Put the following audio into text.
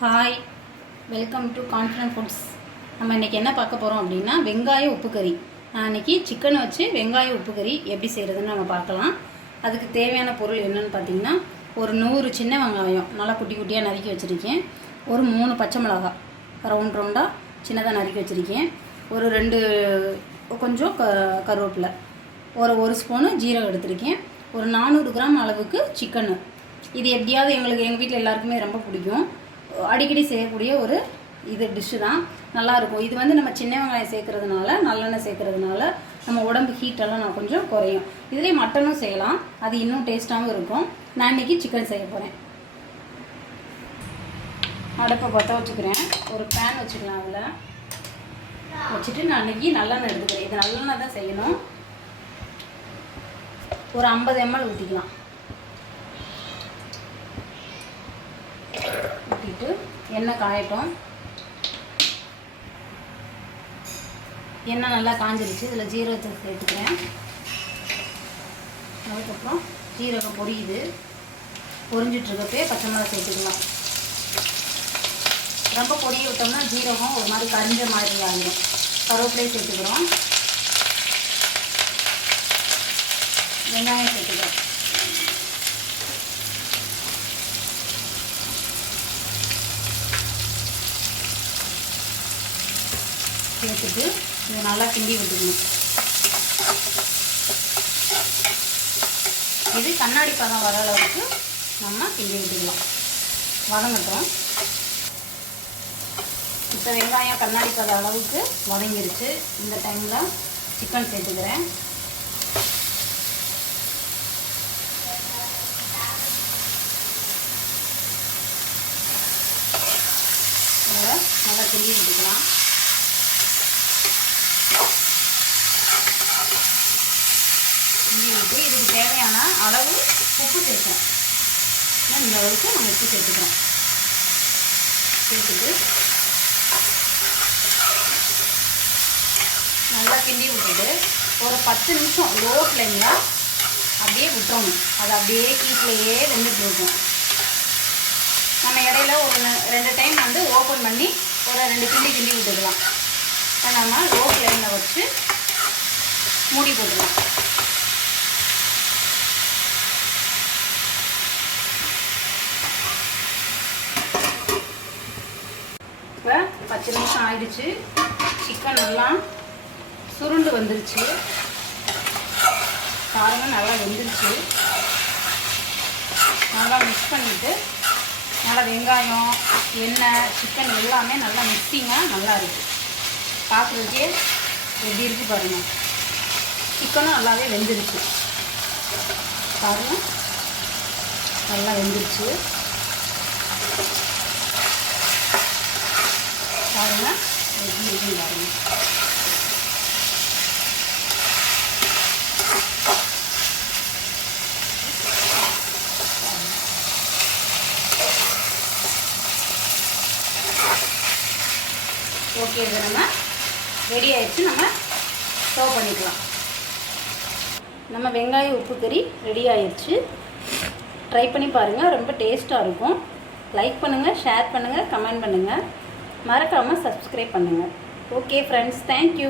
Hi, welcome to confident foods. நம்ம இன்றைக்கி என்ன பார்க்க போகிறோம் அப்படின்னா வெங்காய உப்பு கறி. நான் இன்றைக்கி சிக்கனை வச்சு வெங்காய உப்பு கறி எப்படி செய்கிறதுன்னு நம்ம பார்க்கலாம். அதுக்கு தேவையான பொருள் என்னென்னு பார்த்தீங்கன்னா, ஒரு 100 சின்ன வெங்காயம் நல்லா குட்டி குட்டியாக நறுக்கி வச்சுருக்கேன். ஒரு 3 பச்சை மிளகாய் ரவுண்டாக சின்னதாக நறுக்கி வச்சுருக்கேன். ஒரு 2 கொஞ்சம் கருவேப்பிலை, ஒரு ஸ்பூனு ஜீரகம் எடுத்திருக்கேன். ஒரு 400 கிராம் அளவுக்கு சிக்கனு. இது எப்படியாவது எங்கள் வீட்டில் எல்லாருக்குமே ரொம்ப பிடிக்கும். அடிக்கடி செய்யக்கூடிய ஒரு டிஷ்ஷு தான், நல்லாயிருக்கும். இது வந்து நம்ம சின்ன வெங்காயம் சேர்க்கறதுனால, நல்லெண்ணெய் சேர்க்கறதுனால நம்ம உடம்பு ஹீட்டெல்லாம் நான் கொஞ்சம் குறையும். இதுலேயே மட்டனும் செய்யலாம், அது இன்னும் டேஸ்ட்டாகவும் இருக்கும். நான் இன்றைக்கி சிக்கன் செய்ய போகிறேன். அடுப்பை பற்ற வச்சுக்கிறேன். ஒரு பேன் வச்சுக்கலாம். அதில் வச்சுட்டு நான் இன்றைக்கி நல்லெண்ணெய் எடுத்துக்கிறேன். இது நல்லெண்ணெய் தான் செய்யணும். ஒரு 50 ml ஊற்றிக்கலாம். ஊற்றிட்டு எண்ணெய் காயட்டும். எண்ணெய் நல்லா காஞ்சிருச்சு. இதில் ஜீரகத்தை சேர்த்துக்கிறேன். அதுக்கப்புறம் ஜீரகம் பொரிஞ்சிட்ருக்கப்பே பச்சை மிளகாய் சேர்த்துக்கலாம். ரொம்ப பொரிய விட்டோம்னா ஜீரகம் ஒரு மாதிரி கரிஞ்ச மாதிரி ஆகிடும். கருவேப்பிலையை சேர்த்துக்கிறோம். வெங்காயம் சேர்த்துக்கிறோம். சேர்த்துட்டு இதை நல்லா கிண்டி விட்டுக்கணும். இது கண்ணாடி பதம் வர அளவுக்கு நம்ம கிண்டி விட்டுக்கலாம். வதங்கட்டும். இப்போ வெங்காயம் கண்ணாடி பதம் அளவுக்கு வதங்கிருச்சு. இந்த டைமில் சிக்கன் சேர்த்துக்கிறேன். இதை நல்லா கிண்டி விட்டுக்கலாம். விட்டு இதுக்கு தேவையான அளவு உப்பு சேர்க்கணும். இந்த அளவுக்கு நம்ம உப்பு சேர்த்துக்கிறோம். சேர்த்துட்டு நல்லா கிண்டி விட்டுட்டு ஒரு 10 நிமிஷம் லோ ஃப்ளேமில் அப்படியே விட்டுறணும். அது அப்படியே ஹீட்லேயே வெந்துட்டு இருக்கும். நம்ம இடையில ஒரு 2 டைம் வந்து ஓப்பன் பண்ணி ஒரு 2 கிண்டி விட்டுக்கலாம். நம்ம லோ ஃப்ளேமில் வச்சு மூடி போட்டுக்கலாம். இப்போ 10 நிமிஷம் ஆயிடுச்சு. சிக்கன் நல்லா சுருண்டு வந்துருச்சு. காரமும் நல்லா வெந்துருச்சு. நல்லா மிக்ஸ் பண்ணிவிட்டு நல்லா வெங்காயம், எண்ணெய், சிக்கன் எல்லாமே நல்லா மிக்ஸிங்காக நல்லா இருக்குது. பார்க்குறதுக்கே எப்படி இருக்குது பாருங்கள். சிக்கனும் நல்லாவே வெந்துருச்சு. பாருங்கள், நல்லா வெந்துருச்சு. பாருங்கள் எப்படி இருக்குன்னு பாருங்கள். ஓகே, இது நம்ம ரெடி ஆயிடுச்சு. நம்ம சர்வ் பண்ணிக்கலாம். நம்ம வெங்காய உப்பு கறி ரெடி ஆயிடுச்சு. ட்ரை பண்ணி பாருங்கள், ரொம்ப டேஸ்ட்டாக இருக்கும். லைக் பண்ணுங்கள், ஷேர் பண்ணுங்கள், கமெண்ட் பண்ணுங்கள். மறக்காமல் சப்ஸ்கிரைப் பண்ணுங்கள். Okay friends, thank you.